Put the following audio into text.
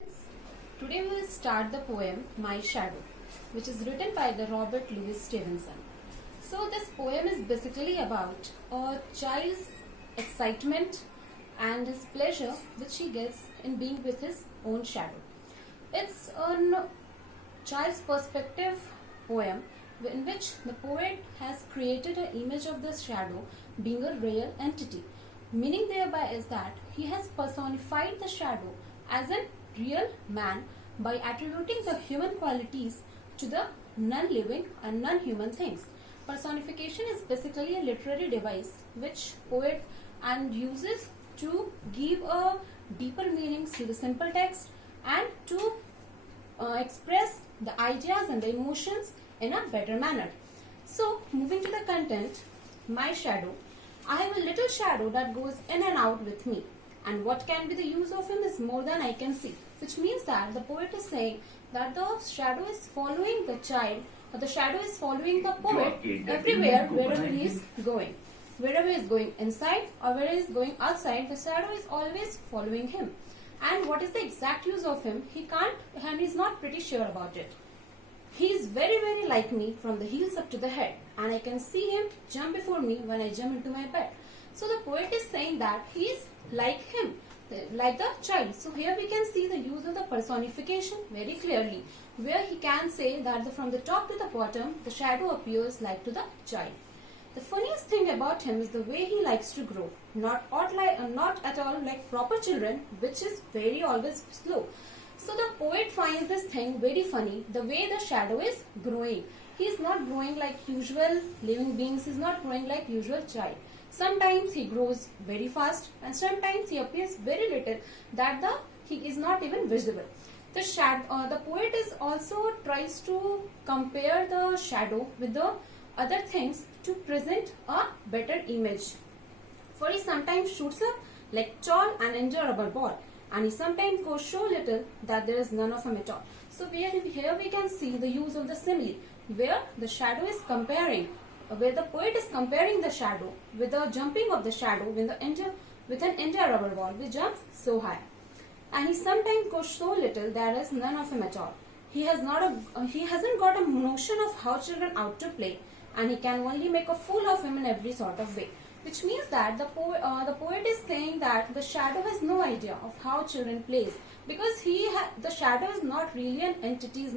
Today we will start the poem My Shadow, which is written by the Robert Louis Stevenson. So this poem is basically about a child's excitement and his pleasure which he gets in being with his own shadow. It's a child's perspective poem in which the poet has created an image of the shadow being a real entity. Meaning thereby is that he has personified the shadow as a real man by attributing the human qualities to the non-living and non-human things. Personification is basically a literary device which poet and uses to give a deeper meaning to the simple text and to express the ideas and the emotions in a better manner. So, moving to the content, my shadow. I have a little shadow that goes in and out with me, and what can be the use of him is more than I can see. Which means that the poet is saying that the shadow is following the child, or the shadow is following the poet everywhere, wherever he is going. Wherever he is going inside or wherever he is going outside, the shadow is always following him. And what is the exact use of him? He can't, and he's not pretty sure about it. He is very, very like me from the heels up to the head, and I can see him jump before me when I jump into my bed. So the poet is saying that he is like him, like the child. So here we can see the use of the personification very clearly, where he can say that from the top to the bottom, the shadow appears like to the child. The funniest thing about him is the way he likes to grow, not at all like proper children, which is very always slow. So the poet finds this thing very funny, the way the shadow is growing. He is not growing like usual living beings, he is not growing like usual child. Sometimes he grows very fast and sometimes he appears very little that he is not even visible. The poet is also tries to compare the shadow with the other things to present a better image. For he sometimes shoots up like tall and endurable ball, and he sometimes goes so little that there is none of him at all. So here we can see the use of the simile, where the shadow is comparing, where the poet is comparing the shadow with the jumping of the shadow with an endurable ball which jumps so high. And he sometimes goes so little there is none of him at all. He hasn't got a notion of how children ought to play, and he can only make a fool of him in every sort of way. Which means that the poet is saying that the shadow has no idea of how children plays, because the shadow is not really an entity,